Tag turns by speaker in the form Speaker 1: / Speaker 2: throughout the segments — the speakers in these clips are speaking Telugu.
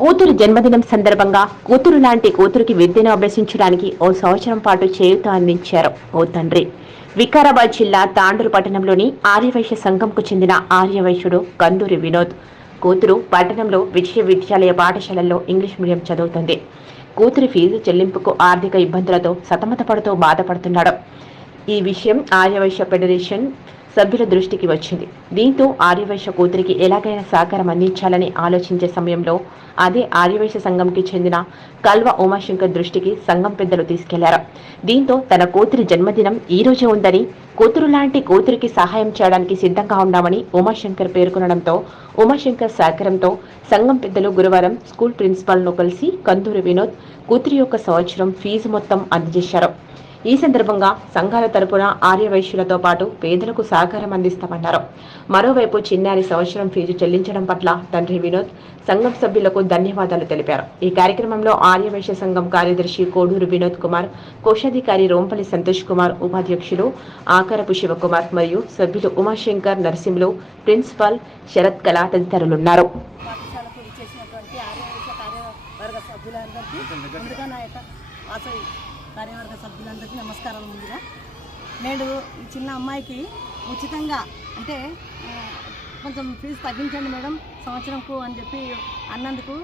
Speaker 1: కూతురు జన్మదినం సందర్భంగా కూతురు లాంటి కూతురికి విద్యను అభ్యసించడానికి ఓ సంవత్సరం పాటు చేయూత అందించారు ఓ తండ్రి. వికారాబాద్ జిల్లా తాండూరు పట్టణంలోని ఆర్యవైశ్య సంఘంకు చెందిన ఆర్యవైశ్యుడు కందూరి వినోద్. కూతురు పట్టణంలో విశ్వవిద్యాలయ పాఠశాలల్లో ఇంగ్లీష్ మీడియం చదువుతుంది. కూతురి ఫీజు చెల్లింపుకు ఆర్థిక ఇబ్బందులతో సతమతపడుతూ బాధపడుతున్నాడు. ఈ విషయం ఆర్యవైశ్య ఫెడరేషన్ సభ్యుల దృష్టికి వచ్చింది. దీంతో ఆర్యవైశ్య కూతురికి ఎలాగైనా సహకారం అందించాలని ఆలోచించే సమయంలో అదే ఆర్యవైశ్య సంఘంకి చెందిన కల్వ ఉమాశంకర్ దృష్టికి సంఘం పెద్దలు తీసుకెళ్ళారు. దీంతో తన కూతురి జన్మదినం ఈ రోజే ఉందని కూతురు లాంటి కూతురికి సహాయం చేయడానికి సిద్ధంగా ఉన్నామని ఉమాశంకర్ పేర్కొనడంతో ఉమాశంకర్ సహకారంతో సంఘం పెద్దలు గురువారం స్కూల్ ప్రిన్సిపాల్ను కలిసి కందూరి వినోద్ కూతురి యొక్క సంవత్సరం ఫీజు మొత్తం అందజేశారు. ఈ సందర్భంగా సంఘాల తరపున ఆర్యవైశ్యులతో పాటు పేదలకు సహకారం అందిస్తామన్నారు. మరోవైపు చిన్నారి సంవత్సరం ఫీజు చెల్లించడం పట్ల తండ్రి వినోద్ సంఘం సభ్యులకు ధన్యవాదాలు తెలిపారు. ఈ కార్యక్రమంలో ఆర్యవైశ్య సంఘం కార్యదర్శి కోడూరు వినోద్ కుమార్ కోశాధికారి రోంపల్లి సంతోష్ కుమార్ ఉపాధ్యక్షులు ఆకారపు శివకుమార్ మరియు సభ్యులు ఉమాశంకర్ నరసింహులు ప్రిన్సిపాల్ శరత్ కళ తదితరులున్నారు.
Speaker 2: ముందుగా నా యొక్క కార్యవర్గ సభ్యులందరికీ నమస్కారాలు ముందుగా. నేడు ఈ చిన్న అమ్మాయికి ఉచితంగా అంటే కొంచెం ఫీజు తగ్గించండి మేడం సంవత్సరంకు అని చెప్పి అన్నందుకు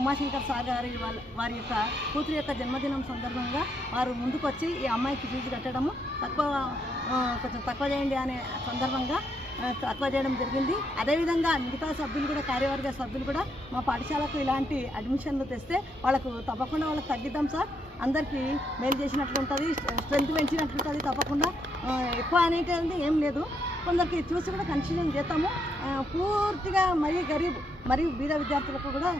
Speaker 2: ఉమాశంకర్ సార్ గారి వాళ్ళ వారి యొక్క కూతురు యొక్క జన్మదినం సందర్భంగా వారు ముందుకు వచ్చి ఈ అమ్మాయికి ఫీజు కట్టడము తక్కువ కొంచెం తక్కువ చేయండి అనే సందర్భంగా తక్కువ చేయడం జరిగింది. అదేవిధంగా మిగతా సభ్యులు కూడా కార్యవర్గ సభ్యులు కూడా మా పాఠశాలకు ఇలాంటి అడ్మిషన్లు తెస్తే వాళ్ళకు తప్పకుండా వాళ్ళకి తగ్గిద్దాం సార్. అందరికీ మేలు చేసినట్లు ఉంటుంది స్ట్రెంత్ పెంచినట్లు ఉంటుంది తప్పకుండా. ఎక్కువ అనేటిది ఏం లేదు. కొందరికి చూసి కూడా కన్సిడర్ చేస్తాము. పూర్తిగా మరీ గరీబ్ మరియు బీద విద్యార్థులకు కూడా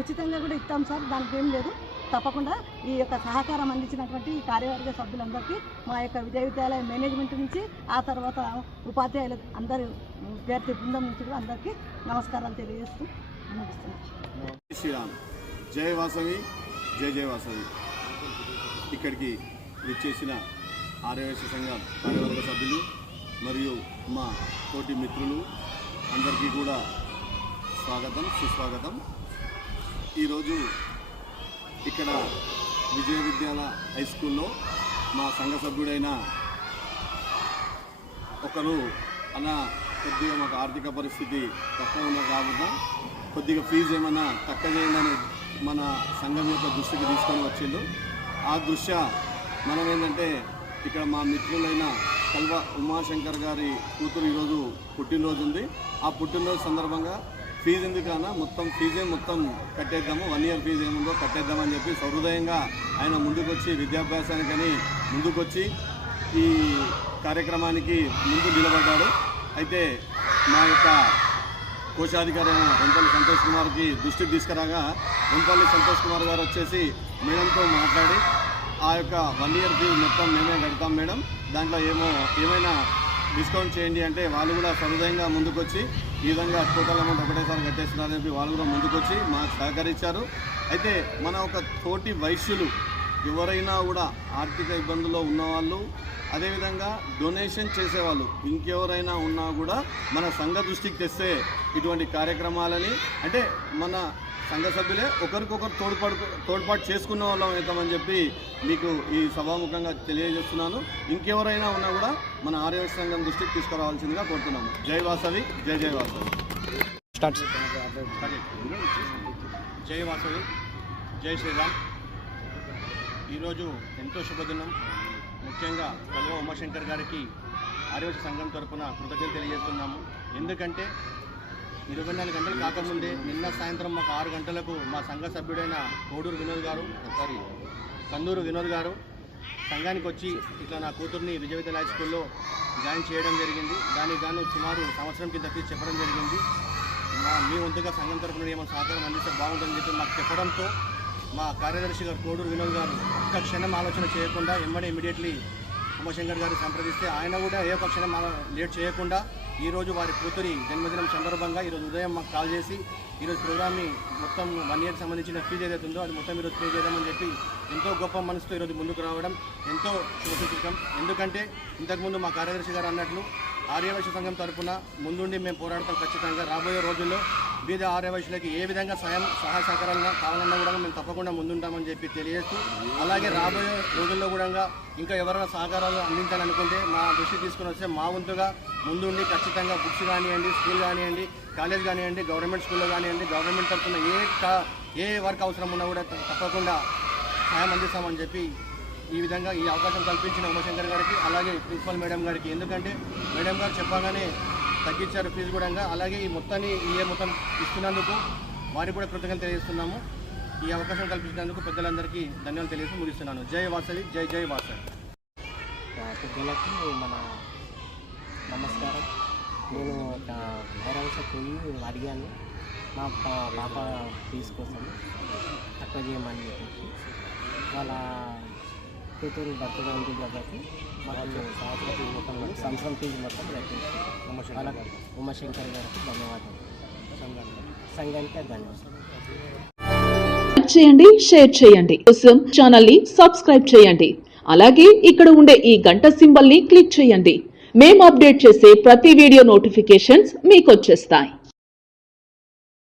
Speaker 2: ఉచితంగా కూడా ఇస్తాం సార్. దానికి ఏం లేదు. తప్పకుండా ఈ యొక్క సహకారం అందించినటువంటి ఈ కార్యవర్గ సభ్యులందరికీ మా యొక్క విద్యా విద్యాలయ మేనేజ్మెంట్ నుంచి ఆ తర్వాత ఉపాధ్యాయులు అందరి విద్యార్థి బృందం నుంచి కూడా అందరికీ నమస్కారాలు తెలియజేస్తూ
Speaker 3: శ్రీరామ్. జై వాసవి. జై జయ వాసవి. ఇక్కడికి విచ్చేసిన ఆర్యవేశ సంఘం కార్యవర్గ సభ్యులు మరియు మా తోటి మిత్రులు. అందరికీ కూడా స్వాగతం సుస్వాగతం. ఈరోజు ఇక్కడ విజయ విద్యాలయ హై స్కూల్లో మా సంఘ సభ్యుడైన ఒకరు అలా కొద్దిగా మాకు ఆర్థిక పరిస్థితి తక్కువ ఉన్న కాకుండా కొద్దిగా ఫీజు ఏమైనా తక్కువ చేయండి మన సంఘం యొక్క దృష్టికి తీసుకొని వచ్చిండు. ఆ దృష్ట్యా మనం ఏంటంటే ఇక్కడ మా మిత్రులైన కల్వ ఉమాశంకర్ గారి కూతురు ఈరోజు పుట్టినరోజు ఉంది. ఆ పుట్టినరోజు సందర్భంగా ఫీజు ఎందుకన్నా మొత్తం ఫీజే మొత్తం కట్టేద్దాము. వన్ ఇయర్ ఫీజు ఏముందో కట్టేద్దామని చెప్పి సహృదయంగా ఆయన ముందుకొచ్చి విద్యాభ్యాసానికని ముందుకొచ్చి ఈ కార్యక్రమానికి ముందు నిలబడ్డాడు. అయితే మా యొక్క కోశాధికారి అయిన వెంపల్లి సంతోష్ కుమార్కి దృష్టికి తీసుకురాగా వెంపల్లి సంతోష్ కుమార్ గారు వచ్చేసి మేడంతో మాట్లాడి ఆ యొక్క వన్ ఇయర్ ఫీజు మొత్తం మేమే కడతాం మేడం. దాంట్లో ఏమో ఏమైనా డిస్కౌంట్ చేయండి అంటే వాళ్ళు కూడా సహృదయంగా ముందుకొచ్చి ఈ విధంగా టోటల్ అమౌంట్ ఒకటేసారి కట్టేస్తున్నారని చెప్పి వాళ్ళు కూడా ముందుకొచ్చి మాకు సహకరించారు. అయితే మన ఒక తోటి వైశ్యులు ఎవరైనా కూడా ఆర్థిక ఇబ్బందుల్లో ఉన్నవాళ్ళు అదేవిధంగా డొనేషన్ చేసేవాళ్ళు ఇంకెవరైనా ఉన్నా కూడా మన సంఘ దృష్టికి తెస్తే ఇటువంటి కార్యక్రమాలని అంటే మన సంఘ సభ్యులే ఒకరికొకరు తోడ్పాటు తోడ్పాటు చేసుకున్న వాళ్ళం అవుతామని చెప్పి మీకు ఈ సభాముఖంగా తెలియజేస్తున్నాను. ఇంకెవరైనా ఉన్నా కూడా మన ఆర్య సంఘం దృష్టికి తీసుకురావాల్సిందిగా కోరుతున్నాము. జై వాసవి జై జై వాసవి.
Speaker 4: జై వాసవి జై శ్రీరామ్. ఈరోజు ఎంతో శుభదినం. ముఖ్యంగా కల్వ ఉమాశంకర్ గారికి ఆర్యవశ సంఘం తరఫున కృతజ్ఞతలు తెలియజేస్తున్నాము. ఎందుకంటే ఇరవై నాలుగు గంటలు కాకముందే నిన్న సాయంత్రం మాకు ఆరు గంటలకు మా సంఘ సభ్యుడైన కోడూరు వినోద్ గారు సారీ కందూరు వినోద్ గారు సంఘానికి వచ్చి ఇట్లా నా కూతుర్ని విజయవిద్యాలయ హై స్కూల్లో జాయిన్ చేయడం జరిగింది. దానికి గాను సుమారు సంవత్సరం కింద చెప్పడం జరిగింది. మా మీ వంతుగా సంఘం తరపున ఏమైనా సహకారం అందిస్తే బాగుంటుందని చెప్పి మాకు చెప్పడంతో మా కార్యదర్శి గారు కోడూరు వినోద్ గారు ఒక్క క్షణం ఆలోచన చేయకుండా ఎమ్మడే ఇమీడియట్లీ ఉమాశంకర్ గారు సంప్రదిస్తే ఆయన కూడా ఏ ఒక్క క్షణం లేట్ చేయకుండా ఈరోజు వారి కూతురి జన్మదినం సందర్భంగా ఈరోజు ఉదయం మాకు కాల్ చేసి ఈరోజు ప్రోగ్రామ్ని మొత్తం వన్ ఇయర్కి సంబంధించిన ఫీజ్ ఏదైతే ఉందో అది మొత్తం ఈరోజు పే చేద్దామని చెప్పి ఎంతో గొప్ప మనసుతో ఈరోజు ముందుకు రావడం ఎంతో శుభసూచకం. ఎందుకంటే ఇంతకుముందు మా కార్యదర్శి గారు అన్నట్లు ఆర్యవైశ్య సంఘం తరపున ముందుండి మేము పోరాడతాం ఖచ్చితంగా రాబోయే రోజుల్లో. బీద ఆర్యవైశ్యులకి ఏ విధంగా సహాయం సహాయ సహకారాలు కావాలన్నా కూడా మేము తప్పకుండా ముందుంటామని చెప్పి తెలియజేస్తూ అలాగే రాబోయే రోజుల్లో కూడా ఇంకా ఎవరైనా సహకారాలు అందించాలనుకుంటే మా దృష్టి తీసుకుని వస్తే మా వంతుగా ముందుండి ఖచ్చితంగా బుక్స్ కానివ్వండి స్కూల్ కానివ్వండి కాలేజ్ కానివ్వండి గవర్నమెంట్ స్కూల్లో కానివ్వండి గవర్నమెంట్ తరఫున ఏ ఏ వర్క్ అవసరం ఉన్నా కూడా తప్పకుండా సహాయం అందిస్తామని చెప్పి ఈ విధంగా ఈ అవకాశం కల్పించిన ఉమాశంకర్ గారికి అలాగే ప్రిన్సిపల్ మేడం గారికి. ఎందుకంటే మేడం గారు చెప్పగానే తగ్గించారు ఫీజు కూడా. అలాగే ఈ మొత్తాన్ని ఏ మొత్తం ఇస్తున్నందుకు వారికి కూడా కృతజ్ఞతలు తెలియజేస్తున్నాము. ఈ అవకాశం కల్పించినందుకు పెద్దలందరికీ ధన్యవాదాలు తెలియజేసి ముగిస్తున్నాను. జై వాసవి జై జై వాసవి
Speaker 5: పెద్దలకు మన నమస్కారం. నేను ఒక భైరవస పోయి అడిగాను మా పాప ఫీజు కోసం తక్కువ చేయమని చెప్పేసి వాళ్ళ బర్త్డే ఉంది కాబట్టి మాకు సంవత్సరం ఫీజు మొత్తం సంవత్సరం ఫీజు మొత్తం వాళ్ళకు ఉమాశంకర్ గారికి ధన్యవాదాలు. సంఘానికి ధన్యవాదాలు.
Speaker 6: చేయండి షేర్ చేయండి. కోసం ఛానల్ని సబ్స్క్రైబ్ చేయండి. అలాగే ఇక్కడ ఉండే ఈ గంట సింబల్ని క్లిక్ చేయండి. మేము అప్డేట్ చేసే ప్రతి వీడియో నోటిఫికేషన్స్ మీకు వచ్చేస్తాయి.